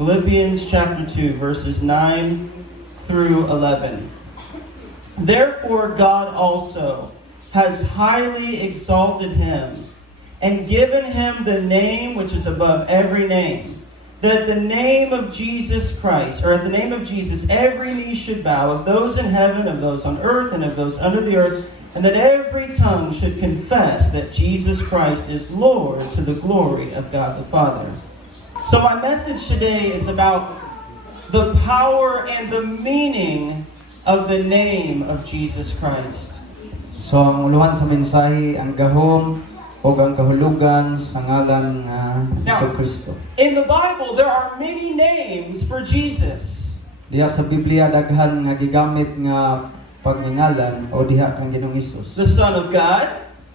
Philippians chapter 2, verses 9 through 11. Therefore God also has highly exalted him and given him the name which is above every name, that at the name of Jesus Christ, or at the name of Jesus, every knee should bow, of those in heaven, of those on earth, and of those under the earth, and that every tongue should confess that Jesus Christ is Lord, to the glory of God the Father. So my message today is about the power and the meaning of the name of Jesus Christ. So ang uluhan sa mensahe ang gahom o ang kahulugan sa ngalan nga Hesus Kristo. In the Bible, there are many names for Jesus. Diha sa Biblia daghan nga gigamit nga pagningalan o diha kang Ginoong Hesus. The Son of God,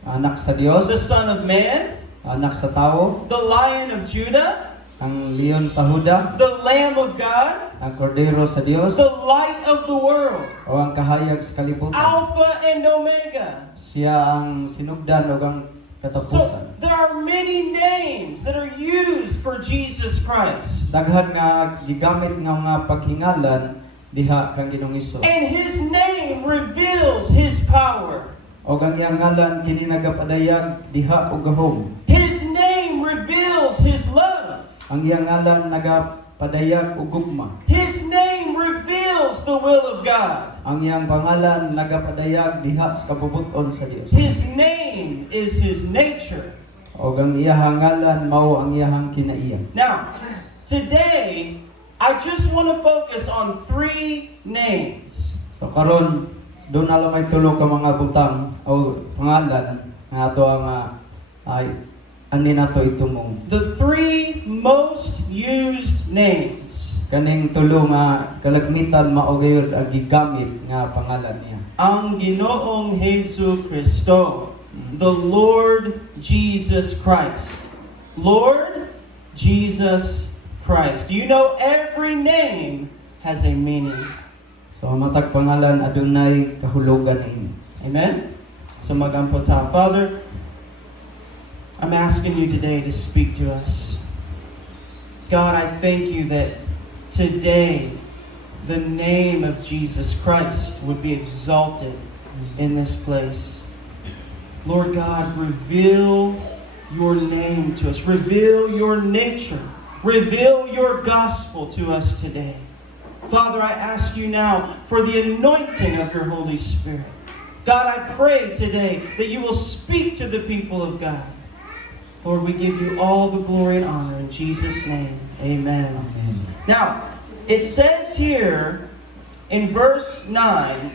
Anak sa Dios, the Son of Man, anak sa tao, the Lion of Judah, ang leon sa Huda, the Lamb of God, ang kordero sa Dios, the Light of the world, o ang kahayag sa kalibutan. Alpha and Omega. Siya ang sinugdan o ang So katapusan. there are many names that are used for Jesus Christ. Daghan nga gigamit nga mga paghingalan diha kang Ginoong Hesus. And His name reveals His power. O ang iyang ngalan kini nagapadayag diha og gahom. His name reveals His love. Ang iyang ngalan nagapadayag og gugma. His name reveals the will of God. Ang iyang pangalan nagapadayag diha sa kabubuton sa Dios. His name is His nature. O ang iyang ngalan mao ang iyang kinaiya. Now, today, I just want to focus on 3 names. So karon doon na lang may tulo ka mga butang o pangalan nga ato ang ay ani nato itumong. The 3 most used names. Kaning tulo nga kalagmitan mao gayud ang gigamit nga pangalan niya. Ang Ginoong Hesus Kristo, the Lord Jesus Christ. Lord Jesus Christ. Do you know every name has a meaning? So matag pangalan adunay kahulugan niini. Amen? So magampo ta. Father, I'm asking you today to speak to us. God, I thank you that today the name of Jesus Christ would be exalted in this place. Lord God, reveal your name to us. Reveal your nature. Reveal your gospel to us today. Father, I ask you now for the anointing of your Holy Spirit. God, I pray today that you will speak to the people of God. Lord, we give you all the glory and honor in Jesus' name. Amen. Amen. Now, it says here in verse 9,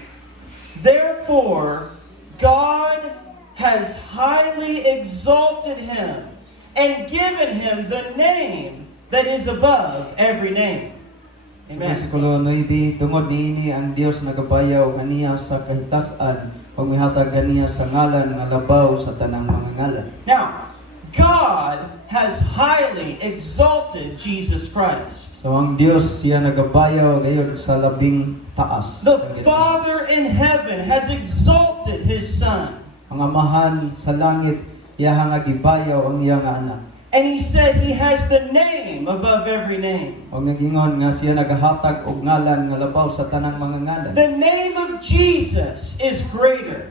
therefore God has highly exalted him and given him the name that is above every name. Sa Amen. bersikulo 9, tungod niini ang Dios nagabayaw kaniya sa kahitasan ug mihatag kaniya sa ngalan nga labaw sa tanang mga ngalan. Now, God has highly exalted Jesus Christ. So ang Dios siya nagabayaw gayud sa labing taas. The Father in heaven has exalted His Son. Ang amahan sa langit iya nga gibayaw ang iya nga anak. And He said He has the name above every name. O nagingon nga siya nagahatag og ngalan nga labaw sa tanang mga ngalan. The name of Jesus is greater.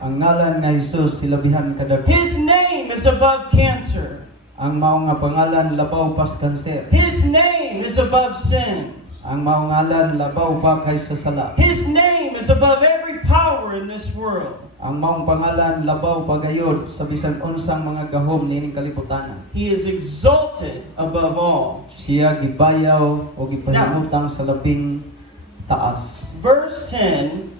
Ang ngalan nga Hesus hilabihan kadako. His name is above cancer. Ang mao nga pangalan labaw pa sa kanser. His name is above sin. Ang mao ngalan labaw pa kaysa sala. His name is above every power in this world. Ang maong pangalan labaw pagayod sa bisan unsang mga gahom niining kalibutan. He is exalted above all. Siya gibayaw o gipanimutang sa labing taas. Verse 10,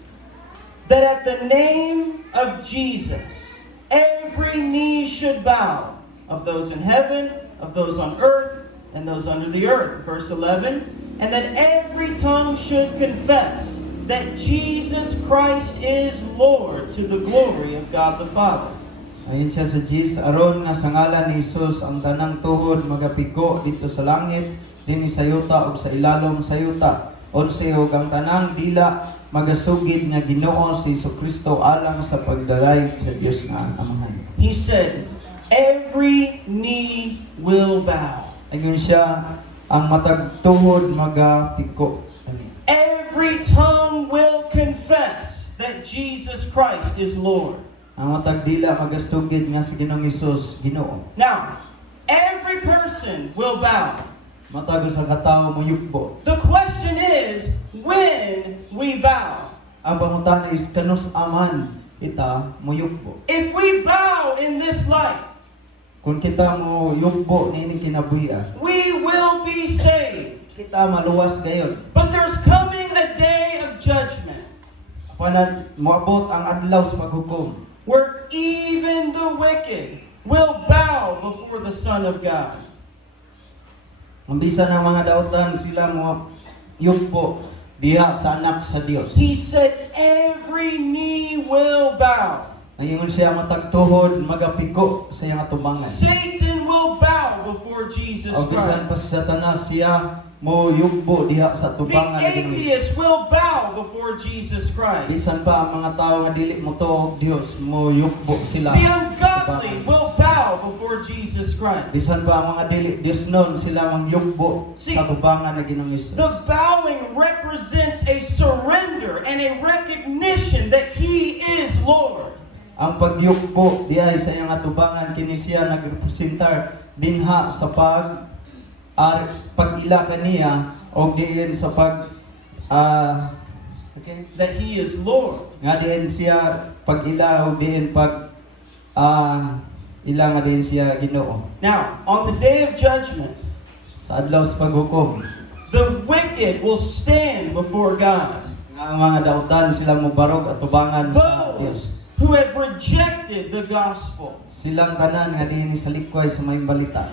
that at the name of Jesus, every knee should bow, of those in heaven, of those on earth, and those under the earth. Verse 11, and that every tongue should confess that Jesus Christ is Lord, to the glory of God the Father. Ayon siya sa Jesus, aron nga sa ngalan ni Jesus ang tanang tuhod magapiko dito sa langit, dinhi sa yuta ug sa ilalom sa yuta. Onse ug ang tanang dila magasugid nga Ginoo si Jesucristo alang sa pagdalay sa Dios nga Amahan. He said, every knee will bow. Ayon siya ang matag tuhod magapiko. Every tongue will confess that Jesus Christ is Lord. Ang matag dila magasugid nga si Ginoong Hesus Ginoo. Now, every person will bow. Matag sa katawo mo yukbo. The question is, when we bow. Ang pangutana is kanus aman kita mo yukbo. If we bow in this life, Kung kita mo yukbo nini kinabuhi, we will be saved. kita maluwas gayon. But there's coming a day of judgment Panan moabot ang adlaw sa paghukom. where even the wicked will bow before the Son of God. Ang bisan ng mga dautan sila mo yukbo diha sa anak sa Dios. He said, every knee will bow. Ayingon siya matagtuhod magapiko sa iyang atubangan. Satan will bow before Jesus O bisan pa Christ. sa Satanas siya mo yugbo diha sa The atubangan ng Ginoo. atheist will bow before Jesus Christ. Bisan pa ang mga tao nga dili mo tuog Dios mo yugbo sila. The ungodly will bow before Jesus Christ. Bisan pa ang mga dili Dios nun sila mang yugbo See, sa atubangan ng Ginoong Hesus. The bowing represents a surrender and a recognition that He is Lord. Ang pagyugbo diay sa iyang atubangan kini siya nagrepresentar dinha sa pag-ila kaniya o diin sa That He is Lord. nga diin siya pag-ila o diin ila nga diin siya Ginoo. Now, on the day of judgment, Sa adlaw sa paghukom, the wicked will stand before God. nga ang mga dautan sila mobarog atubangan sa Dios. Those who have rejected the gospel. Silang tanan nga diin sa likway sa may balita.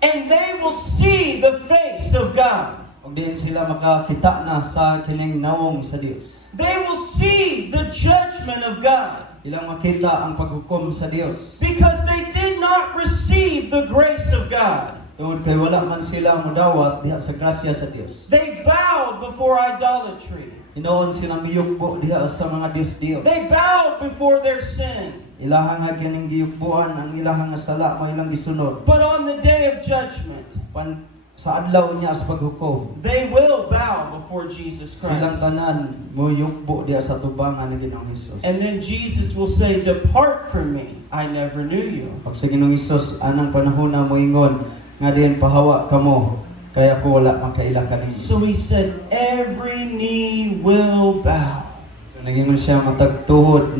And they will see the face of God. Og diin sila makakita na sa kining nawong sa Dios. They will see the judgment of God. Ilang makita ang paghukom sa Dios. Because they did not receive the grace of God. Tungod kay wala man sila modawat diha sa grasya sa Dios. They bowed before idolatry. Hinoon sila miyugbo diha sa mga Dios-Dios. They bowed before their sin. Ilahang nga kining giyugbuan ang ilahang nga sala mo ilang gisunod. But on the day of judgment, Sa adlaw niya sa paghukom, they will bow before Jesus silang Christ. tanan mo yugbo diha sa tubangan ng Ginoong Hesus. And then Jesus will say, "Depart from me, I never knew you." Pag sa Ginoong Hesus anang panahon na moingon nga diin pahawa kamo kaya ko wala makaila kaninyo. So He said, every knee will bow. Nagingon siya matagtuhod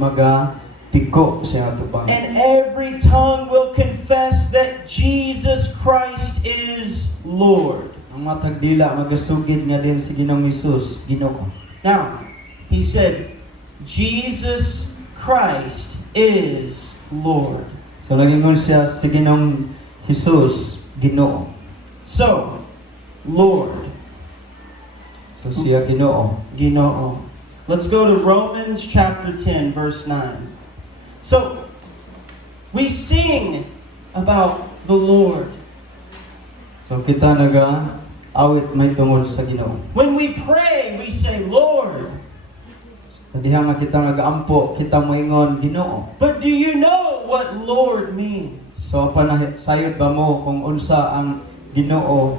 piko siya tubangan. And every tongue will confess that Jesus Christ is Lord. Ang matag dila magasugid nga din si Ginoong Hesus Ginoo. Now, He said, Jesus Christ is Lord. So nagingon siya si Ginoong Hesus Ginoo. So, Lord, So siya Ginoo. Ginoo. Let's go to Romans chapter 10, verse 9. So, we sing about the Lord. So kita awit may tungod sa Ginoo. When we pray, we say, Lord. Sa diha nga kita nagaampo, kita moingon Ginoo. But do you know what Lord means? So sayod ba mo kung unsa ang Ginoo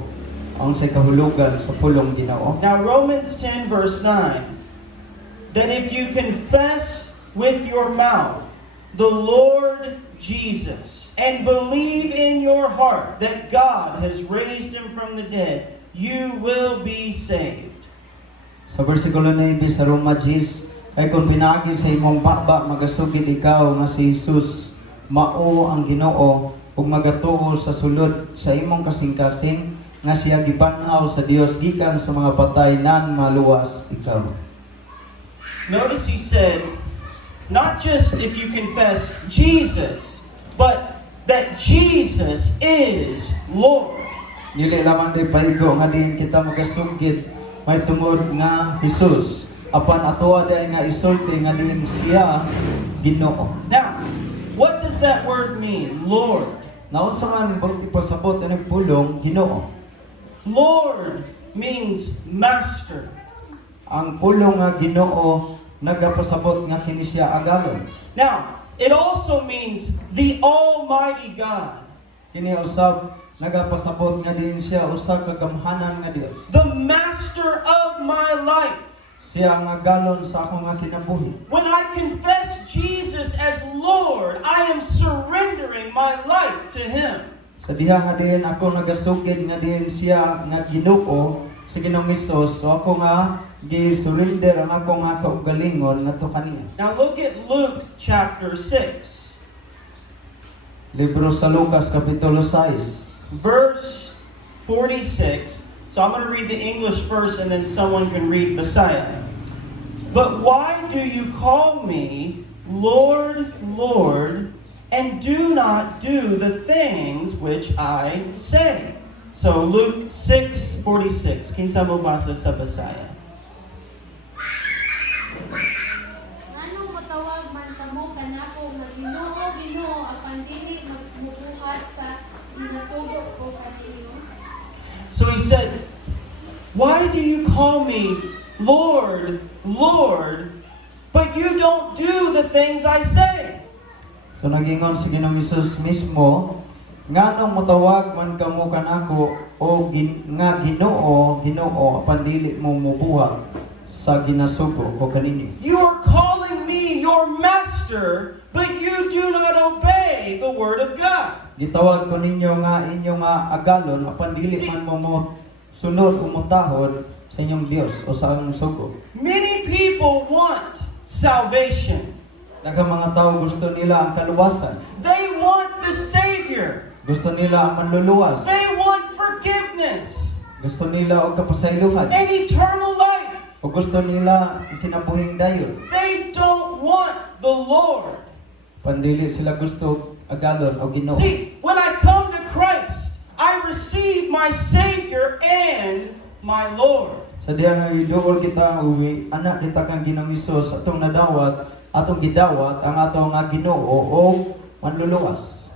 ang sa kahulugan sa pulong Ginoo? Now, Romans 10, verse 9, that if you confess with your mouth the Lord Jesus and believe in your heart that God has raised Him from the dead, you will be saved. Sa bersikulo 9 sa Roma 10, kay kung pinaagi sa imong baba magasugid ikaw nga si Jesus mao ang Ginoo ug magatuo sa sulod sa imong kasing-kasing nga siya gibanhaw sa Dios gikan sa mga patay nan maluwas ikaw. Notice he said, not just if you confess Jesus, but that Jesus is Lord. Dili lamang day paigo nga diin kita magasugid may tungod nga Hesus apan atoa day nga isulti nga diin siya Ginoo. Now, what does that word mean? Lord. Naunsa man bang ipasabot ang pulong Ginoo? Lord means master. Ang pulong nga Ginoo nagapasabot nga kini siya agalon. Now, it also means the Almighty God. Kini usab nagapasabot nga din siya usa ka gamhanan nga Dios. the master of my life. Siya ang galon sa akong nga kinabuhi. When I confess Jesus as Lord, I am surrendering my life to Him. Sa diha nga din ako nagasugid nga din siya nga Ginoo sa Ginoong Hesus, so ako nga gi-surrender ang ako nga kaugalingon ngadto kaniya. Now look at Luke chapter 6, Libro sa Lucas kapitulo 6. verse 46. So I'm going to read the English first and then someone can read Messiah. But why do you call me Lord, Lord, and do not do the things which I say? So Luke 6:46. Kinsa mo basa sa Messiah? Anong matawag man kamo kanako nga Ginoo, Ginoo, apan dili magmubuhat sa ginasugo ko kaniyo? So he said, why do you call me Lord, Lord, but you don't do the things I say? So nagingon si Ginoong Hesus mismo, nganong motawag man kamo kanako o nga Ginoo, Ginoo apan dili mo mubuhat sa ginasugo ko kaninyo. You are calling me your master, but you do not obey the word of God. Gitawag ko ninyo nga inyong agalon apan dili man mo sunod umutahod sa inyong Dios o sa inyong sugo. Many people want salvation. Daghang mga tao gusto nila ang kaluwasan. They want the Savior. Gusto nila ang manluluwas. They want forgiveness Gusto nila og kapasaylohan. and eternal life. O gusto nila ang kinabuhing dayon. They don't want the Lord. Pandili sila gusto agalon o Ginoo. See, when I come to Christ, I receive my Savior and my Lord. Sa diha nga iduol kita uwi, anak kita kang Ginoong Hesus atong nadawat, atong gidawat ang atong nga Ginoo o manluluwas.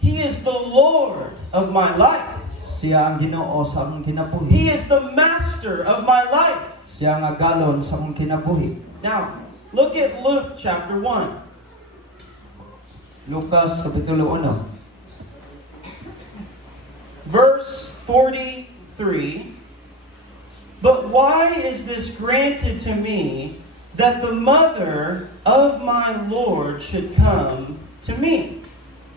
He is the Lord of my life. Siya ang Ginoo sa akong kinabuhi. He is the master of my life. Siya ang galon sa akong kinabuhi. Now, look at Luke chapter 1. Lucas kapitulo 1. Verse 43. But why is this granted to me, that the mother of my Lord should come to me?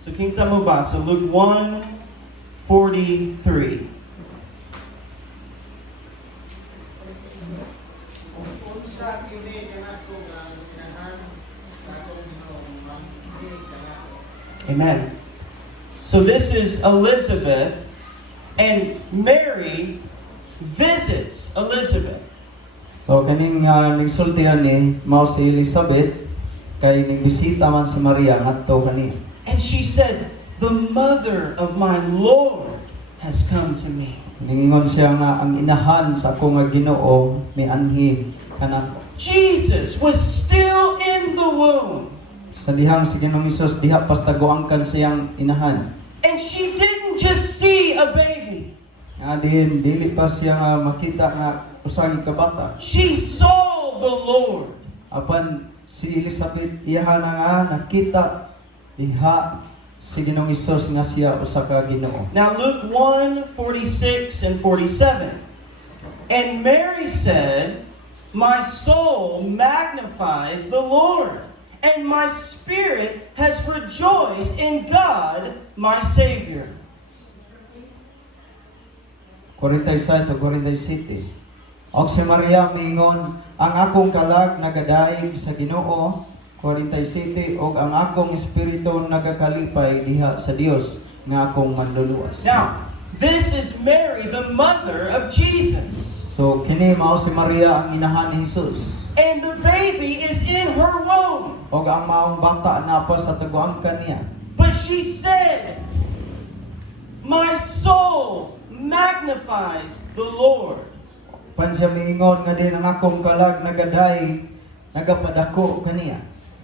So King Samobasa, Luke 1:43. Amen. So this is Elizabeth, and Mary visits Elizabeth. So kaning nagsultihan ni mao si Elizabeth kay nigbisita man si Maria ngadto kaniya. And she said, the mother of my Lord has come to me. Ningingon siya nga ang inahan sa ako nga Ginoo mianhi kanako. Jesus was still in the womb. Sa dihang si Ginoong Hesus diha pastaguangkan siyang inahan. And she didn't just see a baby. Nga din dili pa siya nga makita nga usagi ka bata. She saw the Lord. Apan si Elizabeth iya na nga nakita diha si Ginoong Hesus nga siya usa ka Ginoo. Now Luke 1:46 and 47. And Mary said, my soul magnifies the Lord, and my spirit has rejoiced in God, my Savior. 46 o 47. Og si Maria mingon, ang akong kalag nagadaig sa Ginoo. 47 og ang akong espiritu nagakalipay diha sa Dios nga akong manluluwas. Now, this is Mary, the mother of Jesus. So kini mao si Maria ang inahan ni Jesus. And the baby is in her womb. Og ang maong bata na pa sa taguangkan niya. But she said, my soul magnifies the Lord. Pan siya miingon nga din ang akong kalag nagadaig nagapadako kaniya.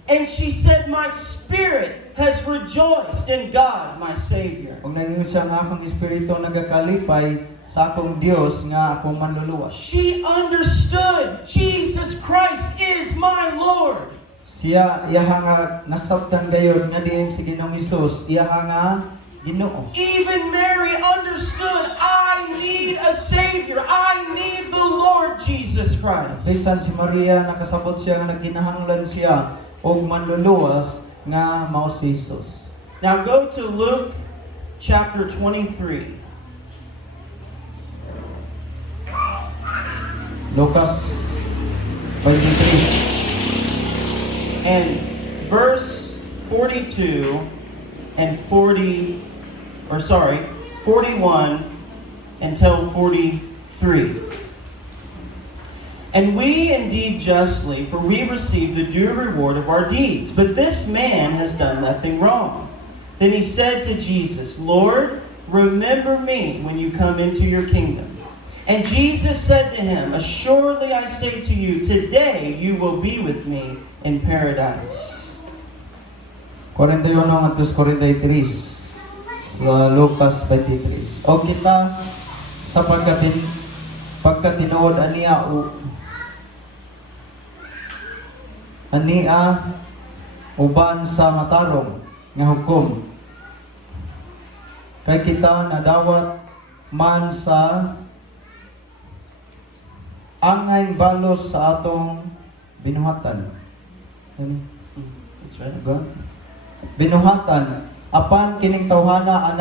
And she said, my spirit has rejoiced in God, my Savior. Og nangingon siya nga akong espiritu nagakalipay sa akong Dios nga akong manluluwas. She understood Jesus Christ is my Lord. Siya iya nga nasabtan gayud nga diin si Ginoong Hesus iya nga Ginoo. Even Mary understood, I need a Savior. I need the Lord Jesus Christ. Bisan si Maria nakasabot siya nga nagkinahanglan siya og manluluwas nga mao si Jesus. Now go to Luke chapter 23. Lucas 23. And verse 42 and 41 until 43. And we indeed justly, for we receive the due reward of our deeds. But this man has done nothing wrong. Then he said to Jesus, Lord, remember me when you come into your kingdom. And Jesus said to him, assuredly I say to you, today you will be with me in paradise. 41 ngadto sa 43 sa Lucas 23. O kita sa pagkatinuod ania uban sa matarong nga hukom. Kay kita nadawat man sa angay balos sa atong binuhatan. Ano? That's right. Diba? Binuhatan apan kining tawhana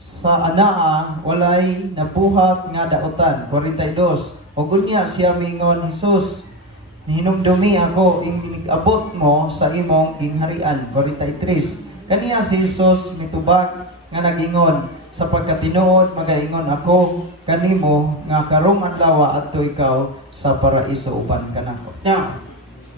sa anaa walay nabuhat nga daotan. 42. O gunya siya mingon, Jesus, hinumdumi ako ing ginig-abot mo sa imong gingharian. 43. Kaniya si Jesus mitubag nga nagingon, sa pagkatinuod magaingon ako kanimo nga karong adlaw adto ikaw sa paraiso uban kanako. Now,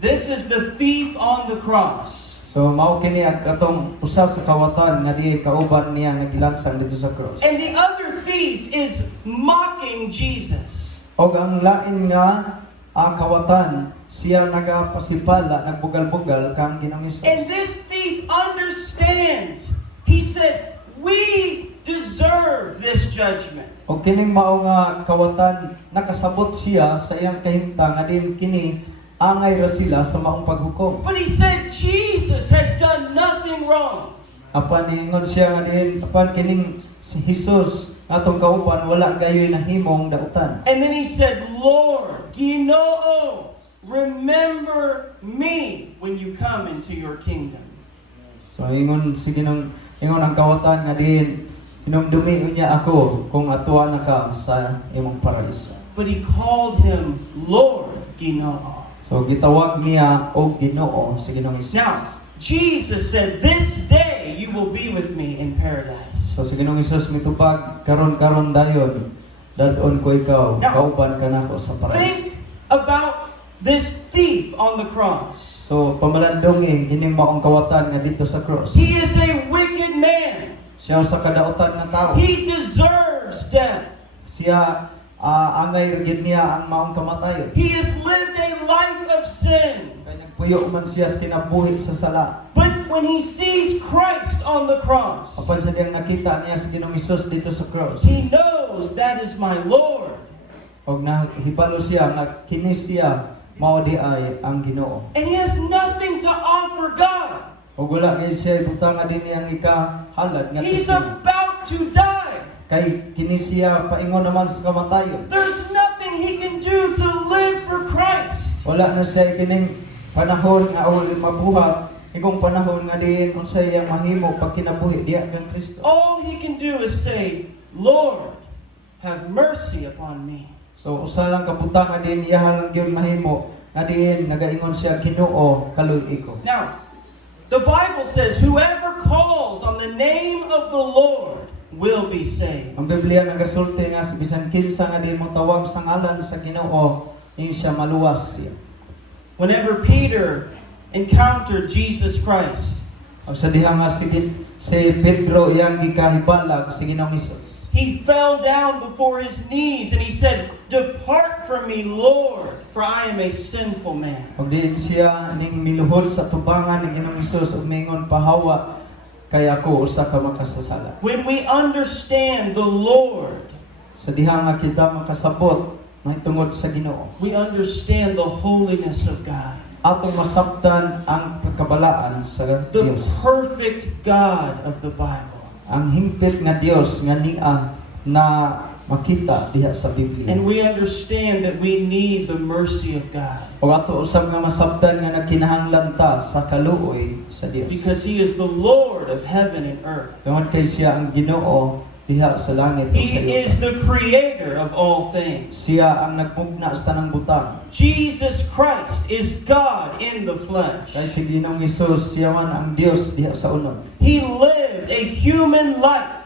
this is the thief on the cross. So mao kini ang katong usa sa kawatan nga diay kauban niya nga gilansang dito sa cross. And the other thief is mocking Jesus. Og ang lain nga kawatan siya nagapasipala, nagbugal-bugal kang Ginoong Hesus. And this thief understands. He said, we deserve this judgment. Og kining mao nga kawatan nakasabot siya sa iyang kahimtang nga din kini angay ra sila sa maong paghukom. But he said, Jesus has done nothing wrong. Apan niingon siya nga din apan kining si Jesus atong kauban wala gayoy nahimong dautan. And then he said, Lord, Ginoo, remember me when you come into your kingdom. So ingon sige nang ingon ang kawatan nga din hinumdumi niya ako kung atuwa na ka sa imong paraiso. But he called him Lord, Ginoo. So gitawag niya og Ginoo si Ginoong Hesus. Now, Jesus said, this day you will be with me in paradise. So si Ginoong Hesus mitubag karon dayon dadon ko ikaw kauban ka nako sa paraiso. Think about this thief on the cross. So pamalandong kining maong kawatan nga dito sa cross. He is a wicked man. Siya sa kadautan nga tao. He deserves death. Siya angay rigid niya ang maong kamatayon. He has lived a life of sin. Kay nagpuyo man siya sa kinabuhi sa sala. But when he sees Christ on the cross, Apan sa diyang nakita niya si Ginoong Hesus dito sa cross. he knows that is my Lord. Og nahibalo siya nga kini siya mao di ay ang Ginoo. And he has nothing to offer God. Og wala kay siya ibutang din niyang ikahalad nga He's siya. about to die. Kay kini siya paingon naman sa kamatayon. There's nothing he can do to live for Christ. Wala na siya kining panahon nga uli mabuhat. Ikong panahon nga din unsay iyang mahimo pag kinabuhi diya kang Kristo. All he can do is say, Lord, have mercy upon me. So usa lang kabutangan din iya lang gyud mahimo nga din nagaingon siya Ginoo kaluy ko. Now, the Bible says, whoever calls on the name of the Lord will be saved. Ang Biblia nagasulti nga sa bisan kinsa nga di mo tawag sa ngalan sa Ginoo, ing siya maluwas siya. Whenever Peter encountered Jesus Christ, Ang sa diha nga si Pedro iyang gikahibalag si Ginoong Hesus. he fell down before his knees and he said, depart from me, Lord, for I am a sinful man. Og diin siya ning miluhod sa tubangan ni Ginoong Hesus ug mingon pahawa kay ako usa ka makasasala. When we understand the Lord, Sa diha nga kita makasabot mahitungod sa Ginoo. we understand the holiness of God, Atong masabtan ang pagkabalaan sa the Dios. perfect God of the Bible. ang hingpit nga Dios nga niya na makita diha sa Biblia. And we understand that we need the mercy of God. O ato usab nga masabtan nga nagkinahanglan ta sa kaluoy sa Dios. Because He is the Lord of heaven and earth. Tungod kay siya ang Ginoo diha sa langit ug He sa is yuta. the creator of all things. Siya ang nagpugna sa tanang butang. Jesus Christ is God in the flesh. Kay si Ginoong Hesus siya man ang Dios diha sa unod. He lived a human life.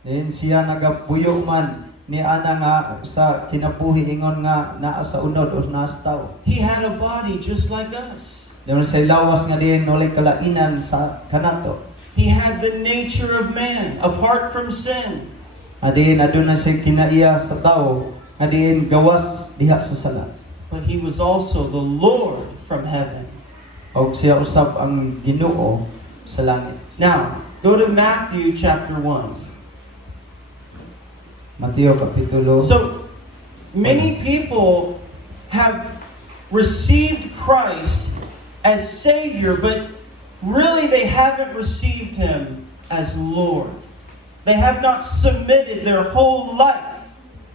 Then siya nagapuyo man ni ana nga sa kinabuhi ingon nga naa sa unod o naa sa tao. He had a body just like us. Dayon sa lawas nga diin walay kalainan sa kanato. He had the nature of man apart from sin. Adiin aduna siya kinaiya sa tao nga diin gawas diha sa sala. But He was also the Lord from heaven. Og siya usab ang Ginoo sa langit. Now, go to Matthew chapter 1. Mateo kapitulo. So, many people have received Christ as Savior, but really they haven't received Him as Lord. They have not submitted their whole life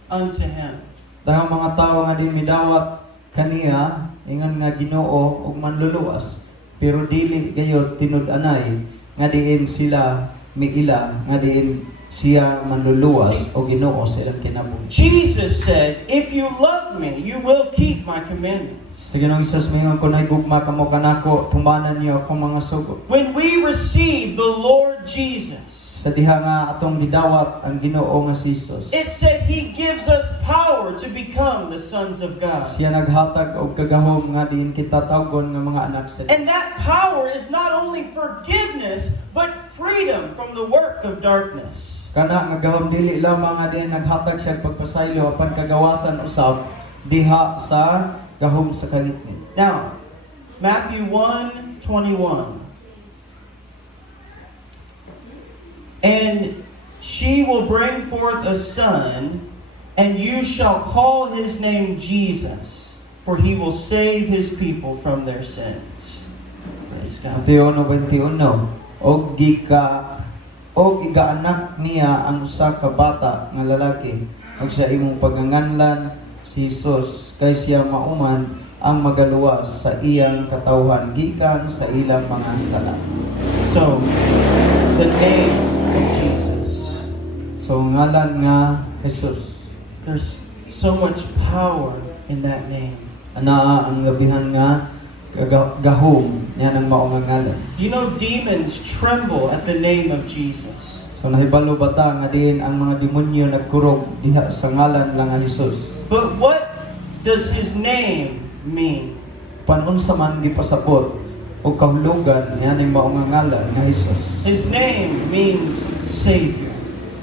unto Him. Dahang mga tao nga di midawat kaniya ingon nga Ginoo ug manluluwas, pero dili gayud tinud-anay nga diin sila miila nga diin siya manluluwas o Ginoo sa ilang kinabuhi. Jesus said, "If you love me, you will keep my commandments." Sa Ginoong Hesus mingon ko gugma kamo kanako tumanan niyo akong mga sugo. When we receive the Lord Jesus, Sa diha nga atong gidawat ang Ginoo nga si Hesus. it said He gives us power to become the sons of God. Siya naghatag og kagahom nga diin kita tawgon nga mga anak sa Dios. And that power is not only forgiveness, but freedom from the work of darkness. Kana nga gahom dili lamang nga diin naghatag siya og pagpasaylo apan kagawasan usab diha sa gahom sa kalitnin. Now, Matthew 1:21. And she will bring forth a son, and you shall call his name Jesus, for he will save his people from their sins. Praise God. Mateo 1:21 og igaanak niya ang usa ka bata nga lalaki ug siya imong paganganlan si Hesus kay siya mauman ang magaluwas sa iyang katawhan gikan sa ilang mga sala. So, the name of Jesus. So ngalan nga Jesus. There's so much power in that name. Ana ang labihan nga gahom niya ng maong nga ngalan. You know, demons tremble at the name of Jesus. So nahibalo bata nga diin ang mga demonyo nagkurog diha sa ngalan lang nga Jesus. But what does his name mean? Panunsa man gipasabot o kahulugan niya ng maong nga ngalan nga Jesus. His name means Savior.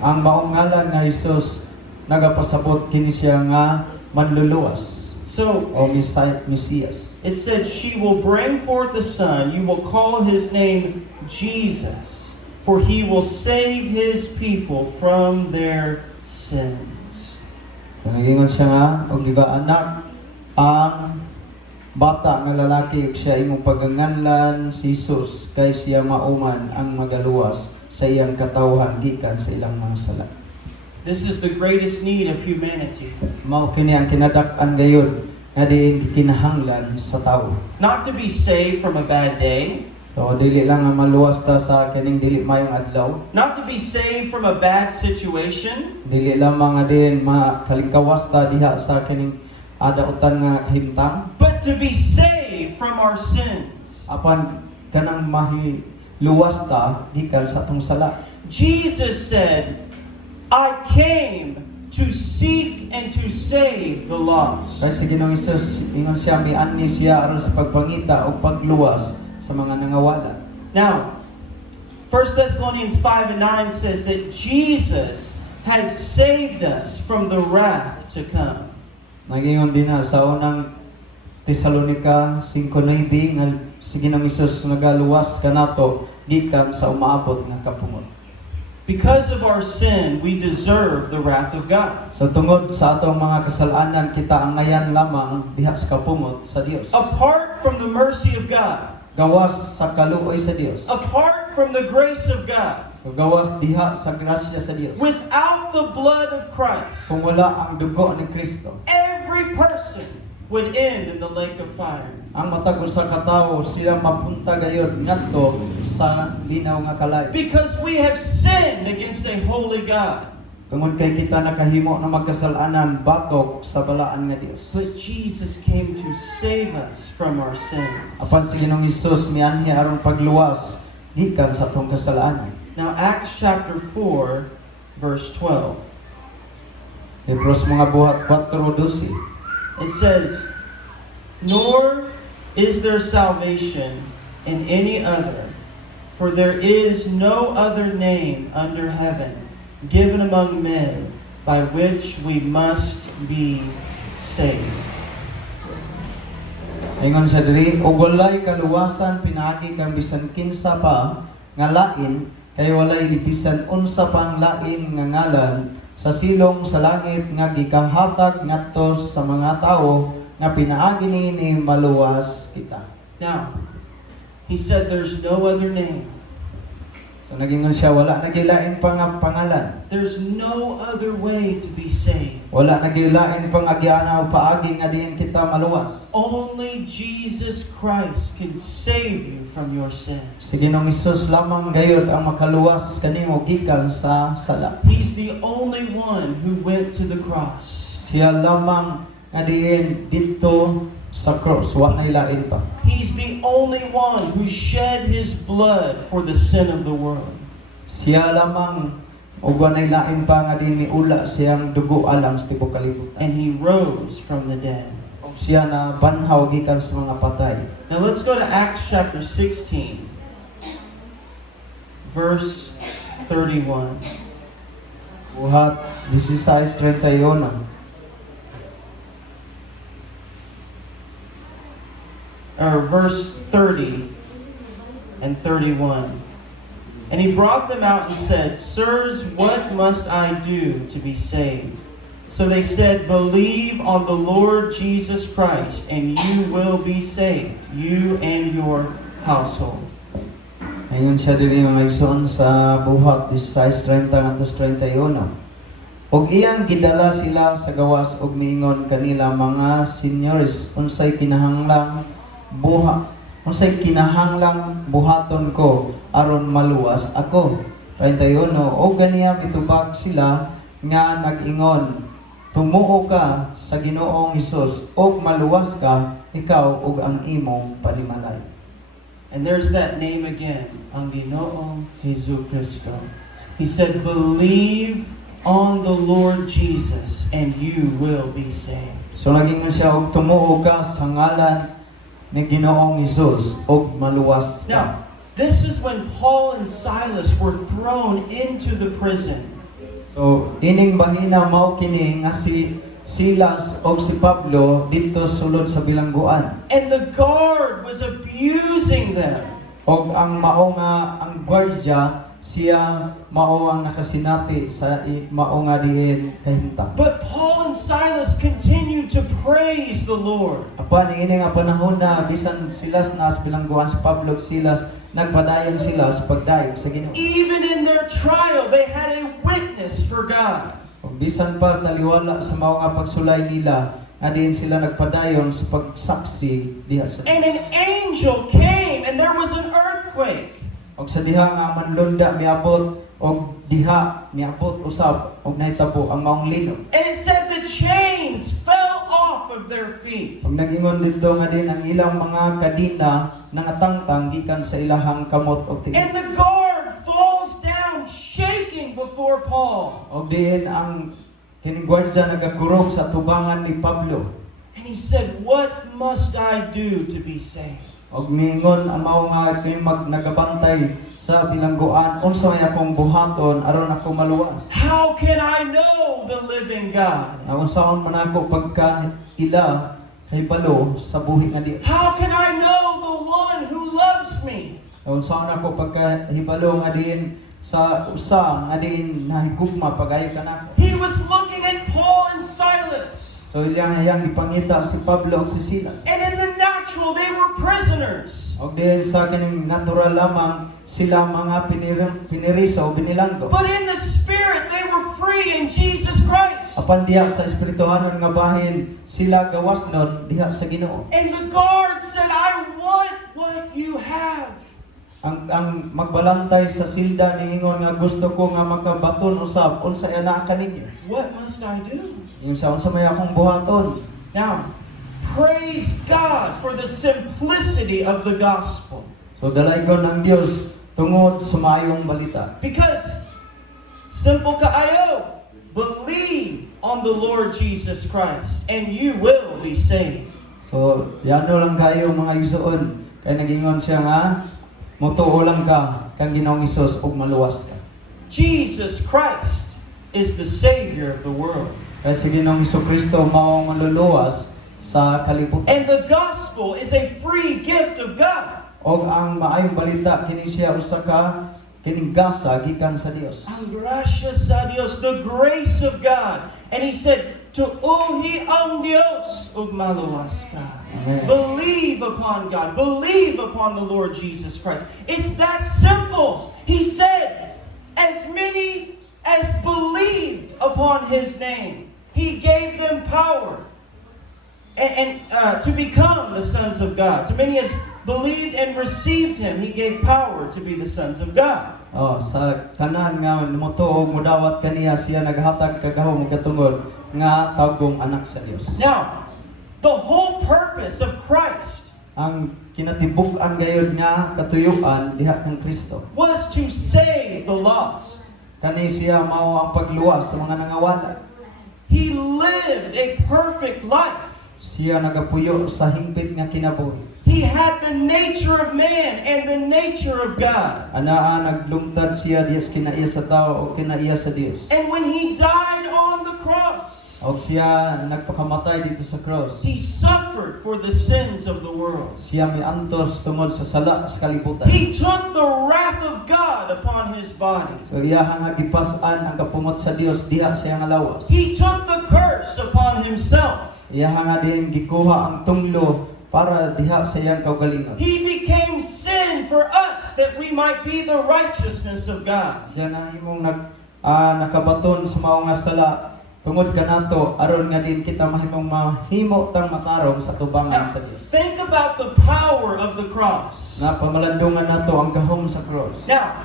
Ang maong ngalan nga Jesus nagapasabot kini siya nga manluluwas So, o Mesiyas. it said, she will bring forth a son, you will call his name Jesus, for he will save his people from their sins. So nagingon siya nga og gibaanak ang bata nga lalaki ug siya imong paganganlan si Jesus kay siya mauman ang magaluwas sa iyang katawhan gikan sa ilang mga sala. This is the greatest need of humanity. Mao kini ang kinadak-an gayon nga diin kinahanglan sa tawo. Not to be saved from a bad day, So dili lang nga maluwas ta sa kining dili mayong adlaw, not to be saved from a bad situation, dili lamang nga diin makalingkawas ta diha sa kining adautan nga kahimtang, but to be saved from our sins. apan kanang mahiluwas ta gikan sa atong sala. Jesus said, I came to seek and to save the lost. Kay sa Ginoong Hesus ingon siya miani siya aron sa pagpangita o pagluwas sa mga nangawala. Now, 1 Thessalonians 5:9 says that Jesus has saved us from the wrath to come. Nagingon din na sa unang Tesalonika 5:9 nga si Ginoong Hesus nagaluwas kanato gikan sa umaabot nga kapungol. Because of our sin, we deserve the wrath of God. So tungod sa atong mga kasalanan kita ang ngayan lamang diha sa kapungol sa Dios. Apart from the mercy of God, Gawas sa kaluoy sa Dios. apart from the grace of God, So gawas diha sa grasya sa Dios. Without the blood of Christ, Kung wala ang dugo ni Kristo, every person would end in the lake of fire. ang matag usa ka tawo sila mapunta gayud ngadto sa linaw nga kalay. Because we have sinned against a holy God. Tungod kay kita nakahimo na magkasalanan batok sa balaan nga Dios. But Jesus came to save us from our sins. Apan si Ginoong Hesus mianhi aron pagluwas gikan sa atong kasalanan. Now, Acts chapter 4, verse 12. Hebreos mga buhat 4:12. It says, "Nor is there salvation in any other, for there is no other name under heaven given among men by which we must be saved." Ingon sa diri, ug walay kaluwasan pinaagi kang bisan kinsa pa nga lain kay walay bisan unsa pang lain nga ngalan sa silong sa langit nga gikahatag ngadto sa mga tawo nga pinaagi ni maluwas kita. Now, he said there's no other name. So nagingon siya wala nagilain pa nga pangalan. There's no other way to be saved. Wala nagilain pang agiana o paagi nga diin kita maluwas. Only Jesus Christ can save you from your sins. Si Ginoong Hesus lamang gayud ang makaluwas kanimo gikan sa sala. He's the only one who went to the cross. Siya lamang nga diin dito sa cross, wa na ilain pa. He's the only one who shed his blood for the sin of the world. Siya lamang ug wa na ilain pa nga diin miula siyang dugo alang sa tibuok kalibutan. And he rose from the dead. Ug siya na banhaw gikan sa mga patay. Now let's go to Acts chapter 16, verse 31. Buhat 16:31. Or verse 30 and 31. And he brought them out and said, "Sirs, what must I do to be saved?" So they said, "Believe on the Lord Jesus Christ, and you will be saved, you and your household." Ayun siya diri mga igsoon sa buhat 16:30-31. Og iyang gidala sila sa gawas og miingon kanila, "Mga senyores, unsay kinahanglang buhaton ko aron maluwas ako." 31. Og ganiya mitubag sila nga nag-ingon, "Tumuo ka sa Ginoong Hesus og maluwas ka ikaw ug ang imong palimalay." And there's that name again, ang Ginoong Jesucristo. He said, "Believe on the Lord Jesus, and you will be saved." So nagingon siya og tumuo ka sa ngalan ni Ginoong Hesus og maluwas ka. Now, this is when Paul and Silas were thrown into the prison. So ining bahina mao kini nga si Silas og si Pablo dito sulod sa bilangguan. And the guard was abusing them. Og ang mao nga ang gwardiya siya mao ang nakasinati sa mao nga diin kahimtang. But Paul and Silas continued to praise the Lord. Apan ini nga panahon na bisan Silas nas bilangguan si Pablo ug Silas nagpadayon sila sa pagdayon sa Ginoo. Even in their trial, they had a witness for God. Ug bisan pa taliwala sa mao nga pagsulay nila nga diin sila nagpadayon sa pagsaksi diha sa And an angel came and there was an earthquake. og sa diha nga manlunda miabot og diha miabot usab og nahitabo ang maong lino. And it said the chains fell off of their feet. Ug nagingon dito nga din ang ilang mga kadina nangatangtang gikan sa ilahang kamot og tiil. And the guard falls down shaking before Paul. Og diin ang kining gwardiya nagakurog sa tubangan ni Pablo. And he said, "What must I do to be saved?" Og miingon ang mao nga kini nagabantay sa bilangguan unsa may akong buhaton aron ako maluwas. How can I know the living God? Ang unsaon man ako pagka ila kay balo sa buhi nga di. How can I know the one who loves me? Ang unsaon ako pagka hibalo nga diin sa usa nga diin nahigugma pagayo kanako. He was looking at Paul and Silas. So iyang ipangita si Pablo ug si Silas. And in the natural, they were prisoners. Og diin sa kining natural lamang sila mga piniriso o binilanggo. But in the spirit, they were free in Jesus Christ. Apan diha sa espirituhanon nga bahin sila gawasnon diha sa Ginoo. And the guard said, I want what you have. Ang magbalantay sa silda niingon nga gusto ko nga makabaton usab unsay ana kaninyo. What must I do? Yung sa unsa may akong buhaton. Now, praise God for the simplicity of the gospel. So dalaygon ang Dios tungod sa maayong balita. Because, simple kaayo, believe on the Lord Jesus Christ and you will be saved. So yano lang kayo mga igsoon kay nagingon siya nga motuo lang ka kang Ginoong Hesus ug maluwas ka. Jesus Christ is the Savior of the world. Kay si Ginoong Hesukristo mao ang maluluwas sa kalibutan. And the gospel is a free gift of God. Og ang maayong balita kini siya usa ka kining gasa gikan sa Dios. Ang gracia sa Dios, the grace of God. And He said, tuuhi ang Dios ug maluwas ka. Amen. Believe upon God. Believe upon the Lord Jesus Christ. It's that simple. He said, as many as believed upon His name, He gave them power and to become the sons of God. To many as believed and received Him, He gave power to be the sons of God. Oh, sa tanan nga motuo modawat kaniya siya naghatag kagahom katungod nga tawgong anak sa Dios. Now, the whole purpose of Christ Ang kinatibuk-an gayud nga katuyuan diha ng Kristo. was to save the lost. Kani siya mao ang pagluwas sa mga nangawala. He lived a perfect life. Siya nagapuyo sa hingpit nga kinabuhi. He had the nature of man and the nature of God. Anaa naglungtad siya diya kinaiya sa tao o kinaiya sa Dios. And when He died on the cross, Og siya nagpakamatay dito sa cross. He suffered for the sins of the world. Siya miantos tungod sa sala sa kalibutan. He took the wrath of God upon His body. So iya nga gipas-an ang kapumot sa Dios diha siya nga lawas. He took the curse upon Himself. Iya nga din gikuha ang tunglo para diha sa iyang kaugalingon. He became sin for us that we might be the righteousness of God. Siya na imong nakabaton sa mao nga sala tungod kanato aron nga din kita mahimong mahimo tang matarong sa tubangan Now, sa Dios. think about the power of the cross. Na pamalandungan nato ang gahom sa cross. Now,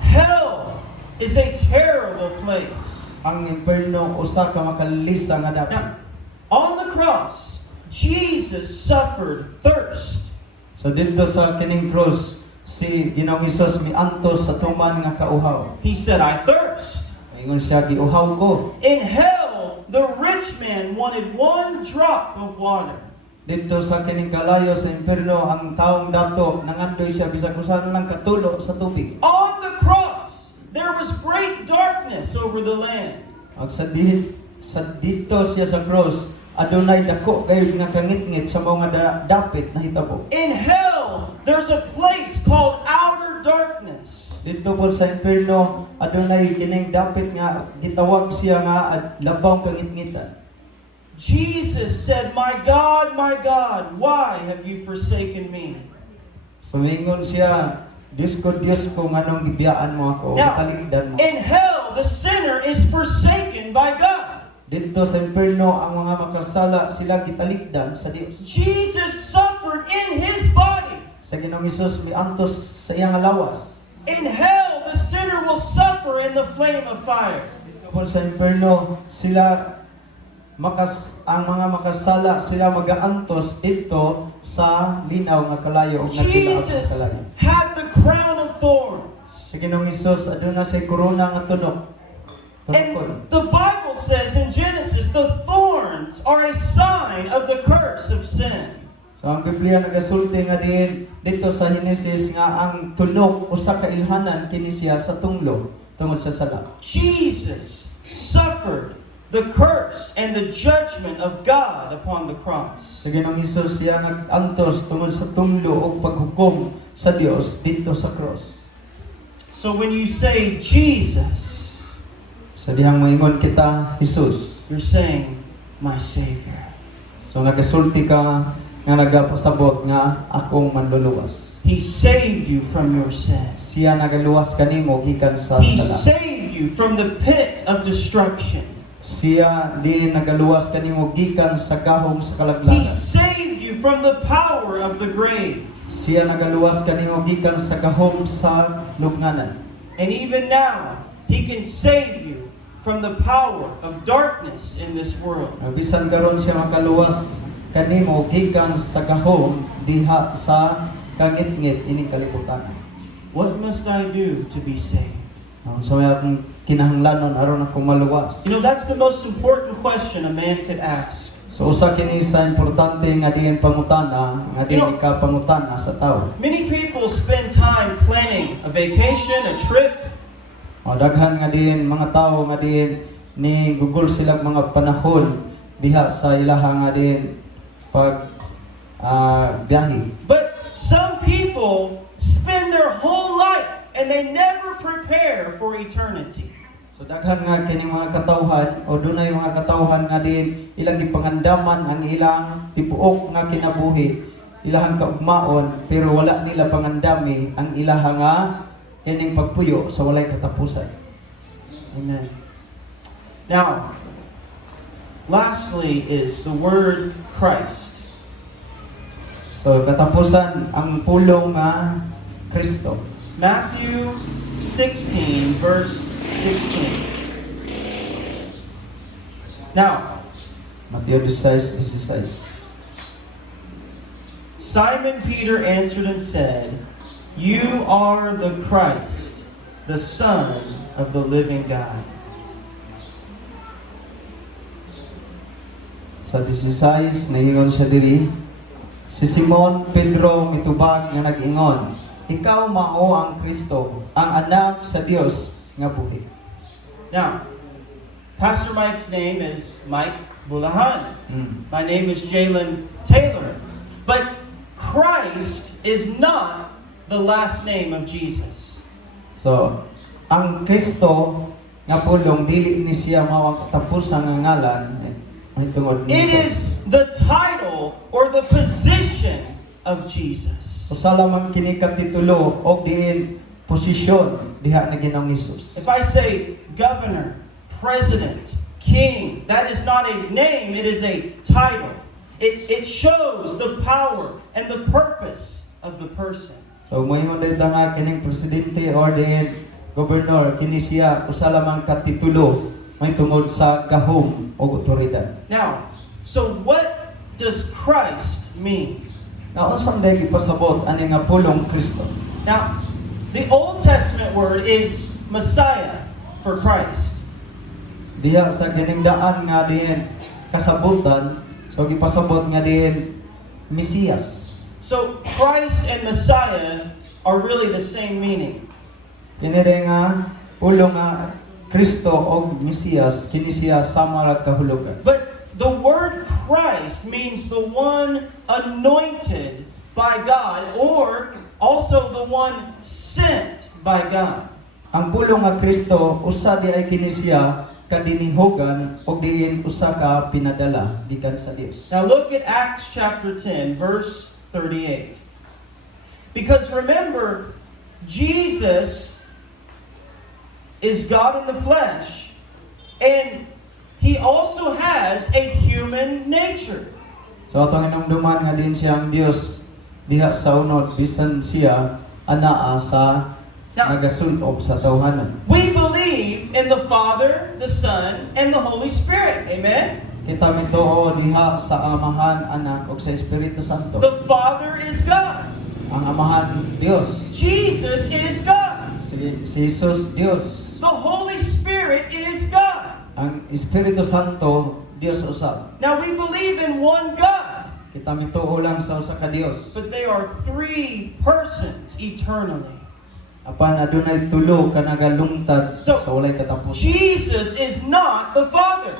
hell is a terrible place. Ang imperno usa ka makalisa nga dapit. Now, on the cross, Jesus suffered thirst. So dito sa kining cross si Ginoong Hesus miantos sa tuman nga kauhaw. He said, I thirst. Ingon siya giuhaw ko. In hell, the rich man wanted one drop of water. Dito sa kining kalayo sa imperno ang taong dato nangandoy siya bisag usa lang katulo sa tubig. On the cross, there was great darkness over the land. Ag sa dito siya sa cross adunay dako gayud nga kangit-ngit sa mga dapit na hitabo. In hell, there's a place called outer darkness. Dito po sa imperno adunay kining dapit nga gitawag siya nga labaw kangit-ngitan. Jesus said, my God, why have you forsaken me? So mingon siya, Diyos ko, nganong gibiyaan mo ako, Now, kataligdan mo. in hell, the sinner is forsaken by God. Dito sa imperno, ang mga makasala sila gitaligdan sa Dios. Jesus suffered in His body. Sa Ginoong Hesus miantos sa iyang lawas. In hell, the sinner will suffer in the flame of fire. Dito po sa imperno, ang mga makasala sila magaantos dito sa linaw nga kalayo ug nakilaab sa Jesus kalayo. had the crown of thorns. Sa Ginoong Hesus aduna say korona nga tunok. And Tunokon. the Bible says in Genesis, the thorns are a sign of the curse of sin. So ang Biblia nagasulti nga diin dito sa Henesis nga ang tunok usa ka ilhanan kini siya sa tunglo tungod sa sala. Jesus suffered the curse and the judgment of God upon the cross. Sa Ginoong Hesus siya nag-antos tungod sa tunglo ug paghukom sa Dios dito sa cross. So when you say Jesus, Sa dihang moingon kita Hesus. you're saying my Savior. So nagasulti ka nga nagapasabot nga akong manluluwas. He saved you from your sins. Siya nagaluwas kanimo gikan sa He sala. saved you from the pit of destruction. Siya di nagaluwas kanimo gikan sa gahom sa He kalaglagan. saved you from the power of the grave. Siya nagaluwas kanimo gikan sa gahom sa lubnganan. And even now, He can save you from the power of darkness in this world. Bisan karon siya makaluwas kanimo gikan sa gahom diha sa kangit-ngit ining kalibutan. What must I do to be saved? So may akong kinahanglanon aron ako maluwas. You know, that's the most important question a man could ask. So usa kini sa importante nga diin pangutana, nga diin ka pangutana sa tao. Many people spend time planning a vacation, a trip, O daghan nga diin mga tao nga diin ni gugol sila mga panahon diha sa ilaha nga diin pag biyahe. but some people spend their whole life and they never prepare for eternity. So daghan nga kini mga katawhan o dunay mga katawhan nga diin ilang gipangandaman ang ilang tipuok nga kinabuhi, ilahang kaugmaon pero wala nila pangandami ang ilaha nga kining pagpuyo sa walay katapusan. Amen. Now, lastly is the word Christ. So katapusan ang pulong nga Kristo. Matthew 16, verse 16. Now, Mateo 16:16. Simon Peter answered and said, "You are the Christ, the Son of the living God." Sa 16 naingon siya diri, si Simon Pedro mitubag nga nag-ingon, ikaw mao ang Kristo, ang anak sa Dios nga buhi. Now, Pastor Mike's name is Mike Bulahan. My name is Jalen Taylor. But Christ is not the last name of Jesus. So, ang Kristo nga pulong dili ni siya mao ang katapusan nga ngalan ay tungod ni It Jesus. is the title or the position of Jesus. So sa lamang kini katitulo og diin posisyon diha na Ginoong Hesus. If I say governor, president, king, that is not a name, it is a title. It shows the power and the purpose of the person. So moingon dito nga kining presidente or diin gobernador kini siya usa lamang katitulo may tungod sa gahom o otoridad. Now, so what does Christ mean? Now unsang day gipasabot ani nga pulong Kristo? Now, the Old Testament word is Messiah for Christ. Diha sa giningdaan nga diin kasabutan, so gipasabot nga diin Mesiyas. So Christ and Messiah are really the same meaning. Kini rin nga pulong nga Kristo o Mesiyas kini siya sama ra kahulugan. But the word Christ means the one anointed by God, or also the one sent by God. Ang pulong nga Kristo usa di ay kini siya kadinihogan o diin usa ka pinadala gikan sa Dios. Now look at Acts chapter 10, verse 38. Because remember, Jesus is God in the flesh, and He also has a human nature. So atong hinumduman nga din siya ang Dios diha sa unod bisan siya anaa sa nagasulob sa tawhanan. We believe in the Father, the Son, and the Holy Spirit. Amen? Kita mituo diha sa Amahan, Anak ug sa Espiritu Santo. The Father is God. Ang Amahan Dios, Jesus is God. si Jesus Dios. The Holy Spirit is God. Ang Espiritu Santo Dios usab. Now we believe in one God, Kita mituo lang sa usa ka Dios. but they are three persons eternally. Apan adunay tulo ka nagalungtad So, sa walay katapusan. Jesus is not the Father.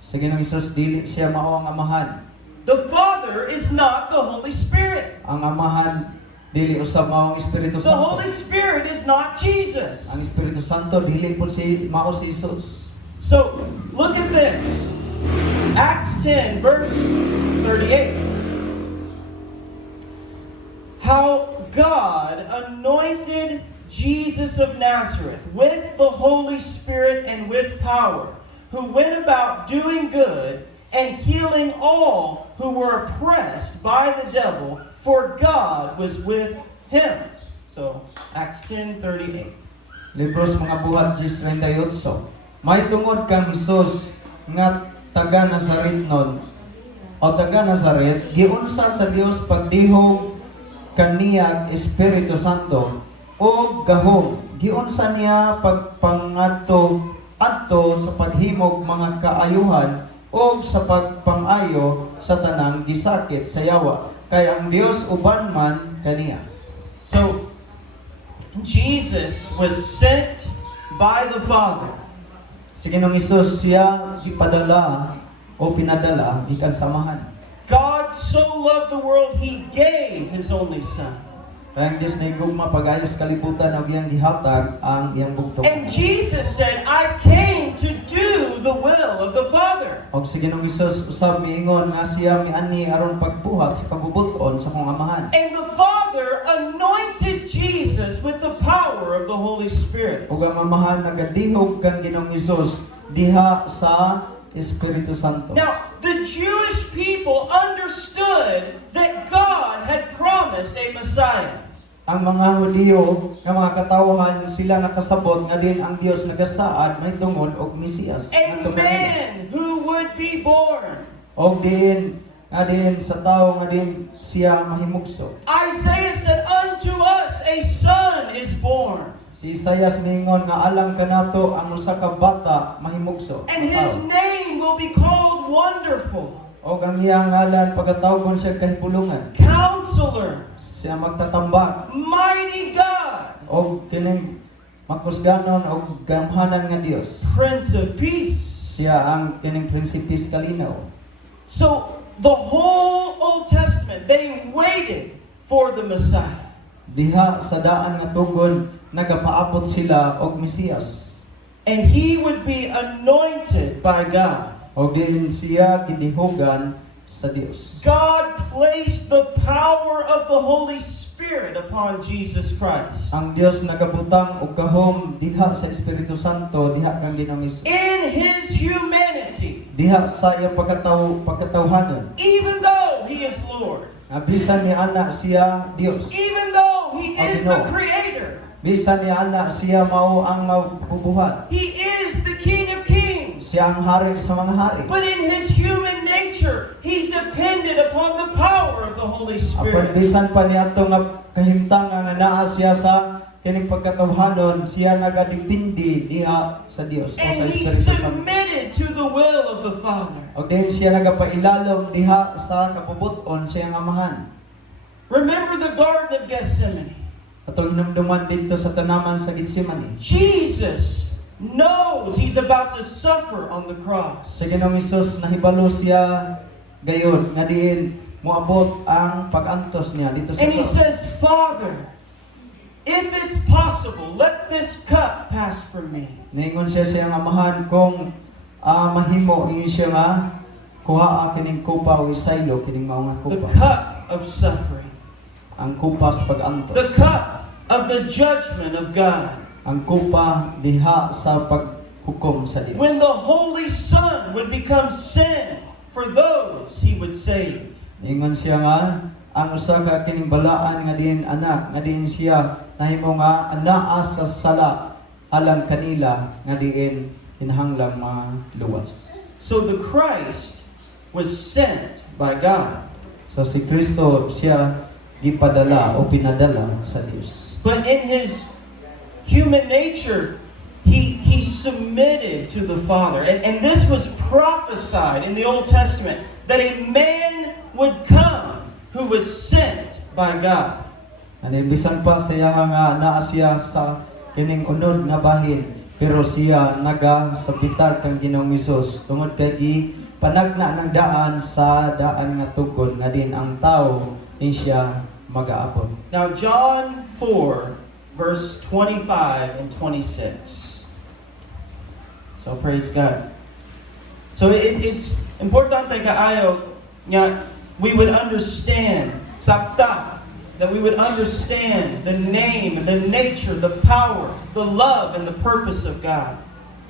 Sa Ginoong Hesus dili siya mao ang Amahan. The Father is not the Holy Spirit. Ang Amahan dili usab mao ang Espiritu The Santo. Holy Spirit is not Jesus. Ang Espiritu Santo dili po mao si Jesus. So, look at this. Acts 10, verse 38. anointed Jesus of Nazareth with the Holy Spirit and with power, who went about doing good and healing all who were oppressed by the devil, for God was with him. So, Acts 10:38. Libros mga buhat 10:38. May tungod kang Hesus nga taga Nazaret non o taga Nazaret giunsa sa Dios pagdihog kaniyag Espiritu Santo o gahom giunsa niya pagpangadto adto sa paghimog mga kaayuhan o sa pagpangayo sa tanang gisakit sa yawa kay ang Dios uban man kaniya. So, Jesus was sent by the Father. Si Ginoong Hesus siya gipadala o pinadala gikan samahan. God so loved the world, He gave His only Son. Kaya ang Diyos na higugma pag-ayos kalibutan o iyang gihatag ang iyang bugtong. And Jesus said, I came to do the will of the Father. Og si Ginoong Hesus usab miingon nga siya miani aron pagbuhat sa kabubuton sa kong amahan. And the Father anointed Jesus with the power of the Holy Spirit. Ug ang amahan nagadihog kang Ginoong Hesus diha sa Espiritu Santo. Now, the Jewish people understood that God had promised a Messiah. Ang mga Hudiyo nga mga katawhan sila nakasabot nga din ang Dios nagasaad may tungod og Mesiyas A man who would be born. og din nga din sa tawo nga din siya mahimugso. Isaiah said, unto us a son is born. Si Isaias mingon nga alam kanato ang usa ka bata mahimugso. And his name will be called Wonderful, Og ang iyang ngalan pagkatawgon siya kahibulungan. Counselor, Siya magtatambak Mighty God, og kining makusganon og gamhanan nga Dios. Prince of Peace. Siya ang kining prinsipis kalinaw. So the whole Old Testament, they waited for the Messiah. Diha sa daan nga tugon nagapaabot sila og Mesiyas. And he would be anointed by God. Og din siya gidihogan sa Dios. God placed the power of the Holy Spirit upon Jesus Christ. Ang Dios nagabutang og gahom diha sa Espiritu Santo diha kang Ginoong Hesus. In his humanity, Diha sa iyang pagkatawhanon. even though he is Lord, Bisan ni ana siya Dios. even though he is the Panginoon. Creator, Bisan ni ana siya mao ang mabubuhat. he is the King of Kings. Siya ang hari sa mga hari. But in his human nature, he depended upon the power of the Holy Apan Spirit. bisan pa niadto nga kahimtangan nga naa siya sa kining pagkatawhanon, siya nagadepende diha sa Dios o sa And he Espiritu Santo. submitted to the will of the Father. Og din siya nagapailalom diha sa kabubuton sa iyang amahan. Remember the Garden of Gethsemane. Atong hinumduman dito sa tanaman sa Getsemani. Jesus knows he's about to suffer on the cross. Sa Ginoong Hesus nahibalo siya gayon nga diin moabot ang pag-antos niya dito sa And he cross. says, Father, if it's possible, let this cup pass from me. Ningon siya sa iyang amahan kung mahimo ingon siya nga kuhaa kining kupa o isaylo kining mao nga The kupa. cup of suffering. Ang kupa sa pag-antos. The cup of the judgment of God. Ang kupa diha sa paghukom sa Dios. When the Holy Son would become sin for those he would save. Ningon siya nga ang usa ka kining balaan nga din anak nga din siya nahimo nga anaa sa sala alang kanila nga diin kinahanglang maluwas. So the Christ was sent by God. So si Kristo siya gipadala o pinadala sa Dios. But in his human nature, he submitted to the Father. And this was prophesied in the Old Testament, that a man would come who was sent by God. Ani bisan pa siya nga naa siya sa kining unod nga bahin, pero siya nagasabitar kang Ginoong Hesus tungod kay panagna ng daan sa daan nga tugon nga din ang tao in siya mag-aabot. Now, John 4, verse 25 and 26. So, praise God. So, it's importante kaayo nga we would understand sabta that we would understand the name and the nature, the power, the love, and the purpose of God.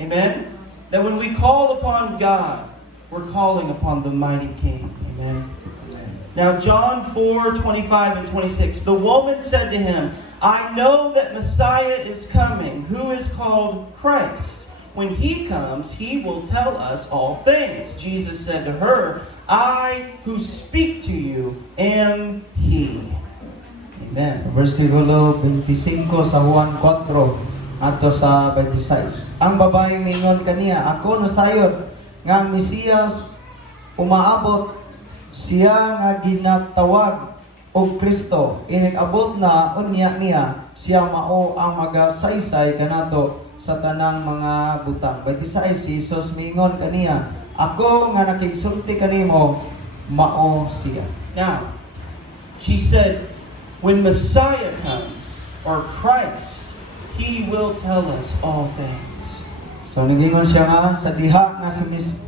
Amen? That when we call upon God, we're calling upon the mighty King. Amen? Now, John 4:25 and 26. The woman said to him, I know that Messiah is coming, who is called Christ. When he comes, he will tell us all things. Jesus said to her, I who speak to you am he. Amen. Sa versikulo 25 sa Juan 4 ato sa 26. Ang babae mingon kaniya, ako nasayod nga ang Mesiyas umaabot, siya nga ginatawag og Kristo. Inigabot na unya niya, siya mao ang magasaysay kanato sa tanang mga butang. 26 si Jesus mingon kaniya, ako nga nakigsulti kanimo mao siya. Now, she said, when Messiah comes, or Christ, he will tell us all things. So nagingon siya nga sa diha nga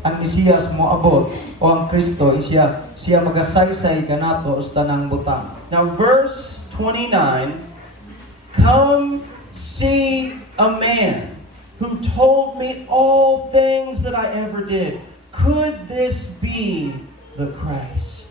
ang Mesiyas moabot o ang Kristo siya magasaysay kanato sa tanang butang. Now, verse 29, come see a man who told me all things that I ever did. Could this be the Christ?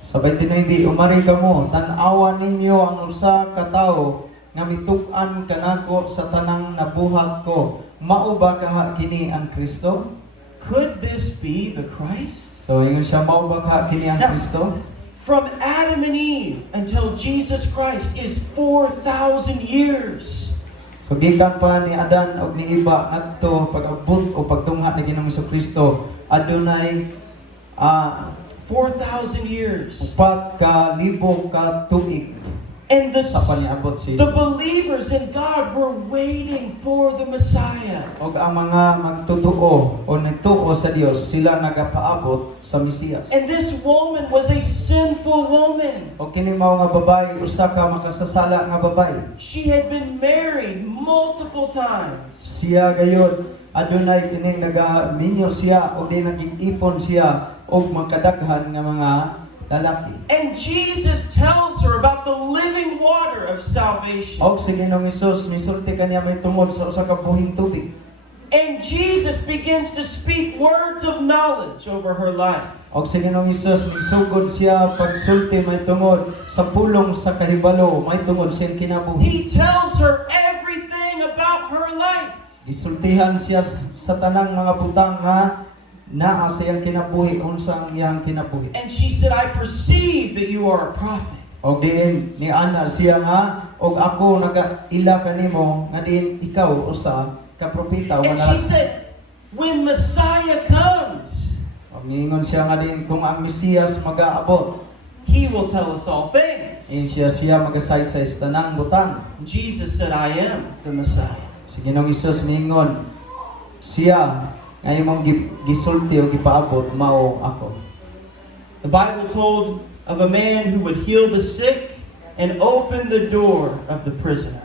Sa 29, umari kamo, tan-awan ninyo ang usa ka tawo nga mituk-an kanako sa tanang nabuhat ko. Mao ba kaha kini ang Kristo? Could this be the Christ? So ingon siya, mao ba kaha kini ang Now, Kristo? from Adam and Eve until Jesus Christ is 4,000 years. So gikan pa ni Adan ug ni Eva ngadto pag-abot o pagtungha ni Ginoong Jesucristo adunay 4,000 years. 4,000 ka tuig And sa paniabot si the believers in God were waiting for the Messiah. og ang mga magtutuo o nagtuo sa Dios sila nagapaabot sa Mesiyas. And this woman was a sinful woman. O kini mao nga babae usa ka makasasala nga babae. She had been married multiple times. Siya gayud adunay kining nagaminyo siya o di naging-ipon siya og magkadaghan nga mga lalaki. And Jesus tells her about the living water of salvation. Og si Ginoong Hesus misulti kaniya may tungod sa usa ka buhing tubig. And Jesus begins to speak words of knowledge over her life. Og si Ginoong Hesus misugod siya pagsulti may tungod sa pulong sa kahibalo may tungod sa kinabuhi. He tells her everything about her life. Gisultihan siya sa tanang mga butang nga naa sa iyang kinabuhi unsa ang iyang kinabuhi. And she said, I perceive that you are a prophet. Og diin ni ana siya nga og ako nagaila kanimo nga diin ikaw usa ka propeta And wala. she said, when Messiah comes, Og niingon siya nga diin kung ang Mesiyas magaabot, he will tell us all things. siya magasaysay sa tanang butang. And Jesus said, I am the Messiah. Si Ginoong Hesus miingon siya nga imong gisulti o gipaabot mao ako. The Bible told of a man who would heal the sick and open the door of the prisoner.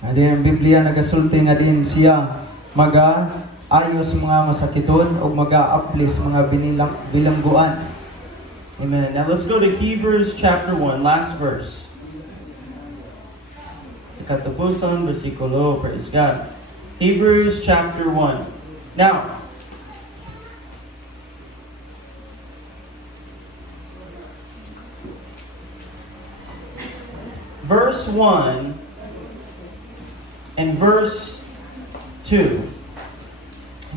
Adi ang Biblia nagasulti nga din siya maga-ayos mga masakiton o maga-apli sa mga bilangguan. Amen. Now let's go to Hebrews chapter 1, last verse. Sa katapusan, versikulo, praise God. Hebrews chapter 1. Now, verse 1 and verse 2.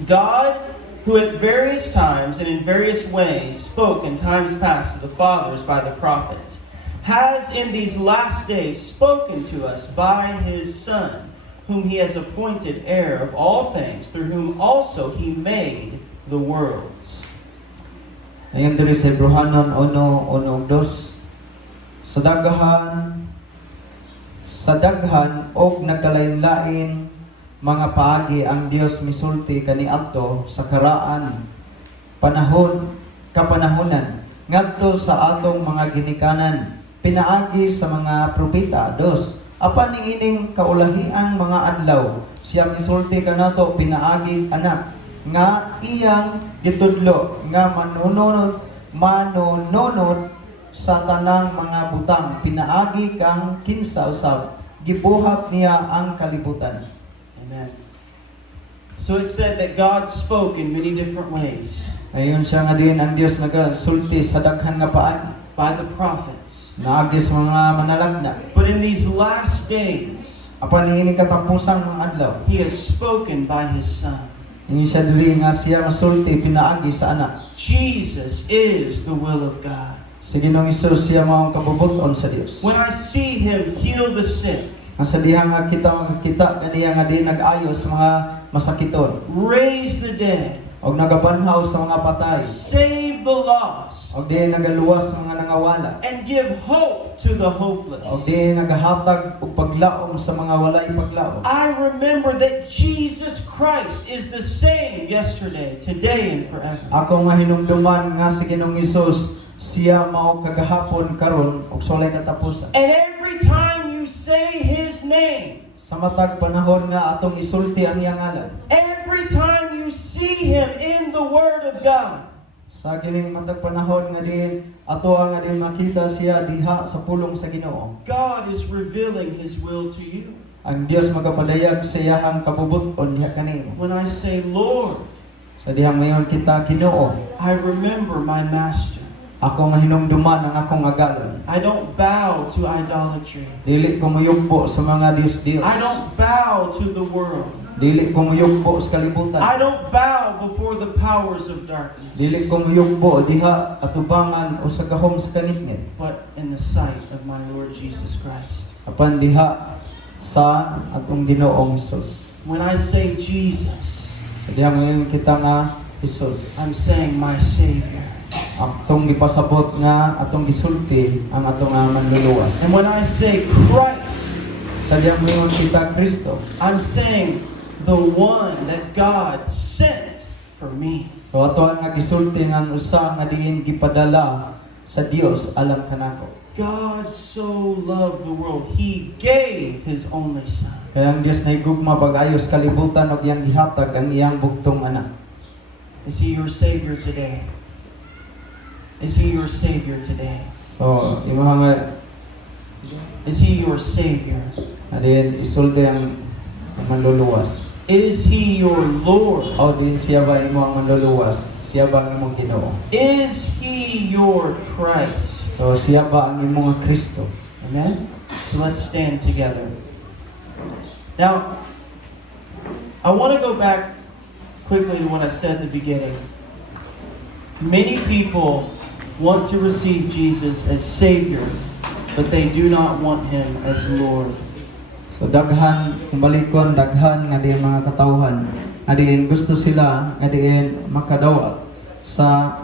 God, who at various times and in various ways spoke in times past to the fathers by the prophets, has in these last days spoken to us by his Son, whom he has appointed heir of all things, through whom also he made the worlds. Ayon diri sa Hebrehanon 1:1-2. Sa daghan og nagkalain-lain mga paagi ang Dios misulti kaniadto sa karaan kapanahonan ngadto sa atong mga ginikanan pinaagi sa mga propeta. 2. Apan niining kaulahiang mga adlaw siya misulti kanato pinaagi anak nga iyang gitudlo nga manununod sa tanang mga butang, pinaagi kang kinsa usab, gibuhat niya ang kalibutan. Amen. So it said that God spoke in many different ways Ayon siya nga din ang Dios nagasulti sa daghan nga paagi, by the prophets. naagi sa mga manalagna. But in these last days, Apan niini katapusang mga adlaw, He has spoken by His Son. ini siya dili nga siya masulti pinaagi sa anak. Jesus is the will of God. Si Ginoong Hesus siya mao kabubuton sa Dios. When I see Him heal the sick, Ang sa diha nga kita makakita kaniya nga di nag-ayo sa mga masakiton, raise the dead, og nagabanhaw sa mga patay, save the lost, og di nagaluwas sa mga nangawala, and give hope to the og hopeless. di nagahatag og paglaom sa mga walay paglaom. I remember that Jesus Christ is the same yesterday, today, and forever. Ako nga hinumduman nga si Ginoong Hesus siya mao kagahapon karon ug sa walay katapusan. And every time you say His name, Sa matag panahon nga atong isulti ang iyang ngalan, every time you see Him in the Word of God, sa kining matag panahon nga din ato nga din makita siya diha sa pulong sa Ginoo, God is revealing His will to you. ang Dios magapadayag sa iyang kabubuton diha kanimo. When I say, Lord, Sa diha mayon kita Ginoo, I remember my Master. ako nga hinumduman ang akong agalon. I don't bow to idolatry. Dili ko muyugbo sa mga Dios-Dios. I don't bow to the world. Dili ko muyugbo sa kalibutan. I don't bow before the powers of darkness. Dili ko muyugbo diha atubangan o sa gahom sa kangitngit. But in the sight of my Lord Jesus Christ. Apan diha sa atong Ginoong Hesus. When I say Jesus, Sa diha mayon kita nga Hesus. I'm saying my Savior. Atong gipasabot nga atong gisulti ang atong manluluwas. And when I say Christ, Sa diha mayon kita Kristo. I'm saying the one that God sent for me. So ato nga gisulti nga usa nga diin gipadala sa Dios alam kanako. God so loved the world, He gave His only Son. Kaya ang Dios nahigugma pag-ayos kalibutan og iyang gihatag ang iyang bugtong anak. Is He your Savior today? Is He your Savior today? So imo nga Is He your Savior? adin isulti ang manluluwas. Is He your Lord? O din siya ba imo ang manluluwas? Siya ba ang imong Ginoo? Is He your Christ? So siya ba ang imong nga Kristo? Amen? So let's stand together. Now, I want to go back quickly to what I said at the beginning. Many people want to receive Jesus as Savior, but they do not want Him as Lord. So daghan, kumbalikon, daghan nga diin mga katawhan, nga diin gusto sila, nga diin makadawat sa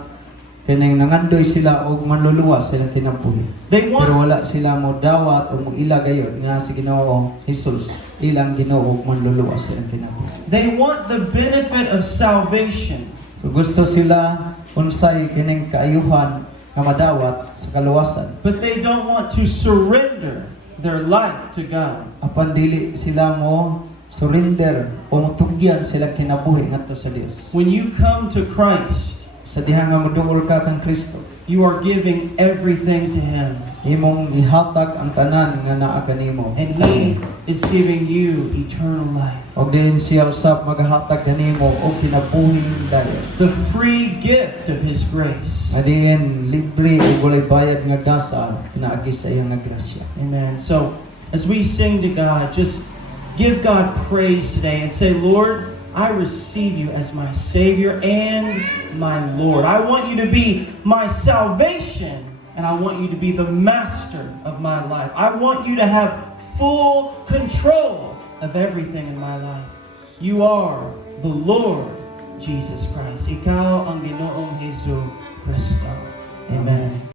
kining nangandoy sila og manluluwas sila kinabuhi. They Pero want wala sila mo dawat o mo ila gayon nga si Ginoo Hesus ilang Ginoo og manluluwas sila kinabuhi. they want the benefit of salvation, So gusto sila unsay kining kaayuhan nga madawat sa kaluwasan. but they don't want to surrender their life to God. Apan dili sila mo surrender o motugyan sila kinabuhi ngadto sa Dios. When you come to Christ, Sa diha nga moduol ka kang Kristo, you are giving everything to Him. imong ihatag ang tanan nga naa kanimo. And He is giving you eternal life. Og din siya usab magahatag kanimo og kinabuhing dayon. The free gift of His grace. Nga diin libre ug walay bayad nga gasa pinaagi sa iyang nga grasya. Amen. So, as we sing to God, just give God praise today and say, Lord, I receive you as my Savior and my Lord. I want you to be my salvation, and I want you to be the master of my life. I want you to have full control of everything in my life. You are the Lord Jesus Christ. Ikaw ang Ginoong Hesus Kristo. Amen.